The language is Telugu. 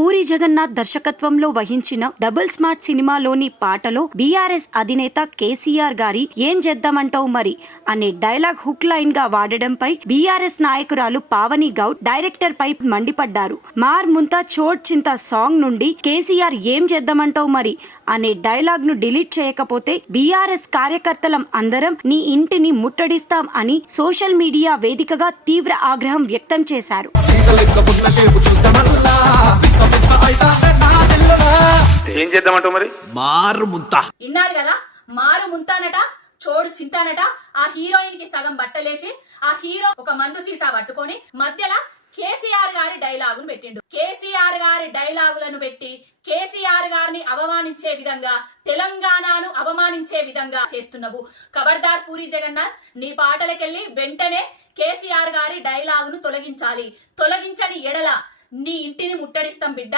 పూరి జగన్నాథ్ దర్శకత్వంలో వహించిన డబుల్ స్మార్ట్ సినిమాలోని పాటలో బీఆర్ఎస్ అధినేత కేసీఆర్ గారి ఏం చేద్దామంటావు మరి అనే డైలాగ్ హుక్ లైన్ గా వాడడంపై బీఆర్ఎస్ నాయకురాలు పావని గౌడ్ డైరెక్టర్ పై మండిపడ్డారు. మార్ ముంతా చోట్ చింత సాంగ్ నుండి కేసీఆర్ ఏం చేద్దామంటావు మరి అనే డైలాగ్ ను డిలీట్ చేయకపోతే బీఆర్ఎస్ కార్యకర్తలం అందరం నీ ఇంటిని ముట్టడిస్తాం అని సోషల్ మీడియా వేదికగా తీవ్ర ఆగ్రహం వ్యక్తం చేశారు. ఏం చేద్దామంటావు మరి? మారు ముంతా విన్నారు కదా, మారు ముంతానట, చోడు చింతానట. ఆ హీరోయిన్ కి సగం బట్టలేసి ఆ హీరో ఒక మందు సీసా పట్టుకొని మధ్యలో కేసీఆర్ గారి డైలాగును పెట్టిండు. కేసీఆర్ గారి డైలాగులను పెట్టి కేసీఆర్ గారిని అవమానించే విధంగా, తెలంగాణను అవమానించే విధంగా చేస్తున్నావు. ఖబర్దార్ పూరి జగన్నాథ్, నీ పాటలకెళ్ళి వెంటనే కేసీఆర్ గారి డైలాగును తొలగించాలి. తొలగించని ఎడల నీ ఇంటిని ముట్టడిస్తాం బిడ్డ.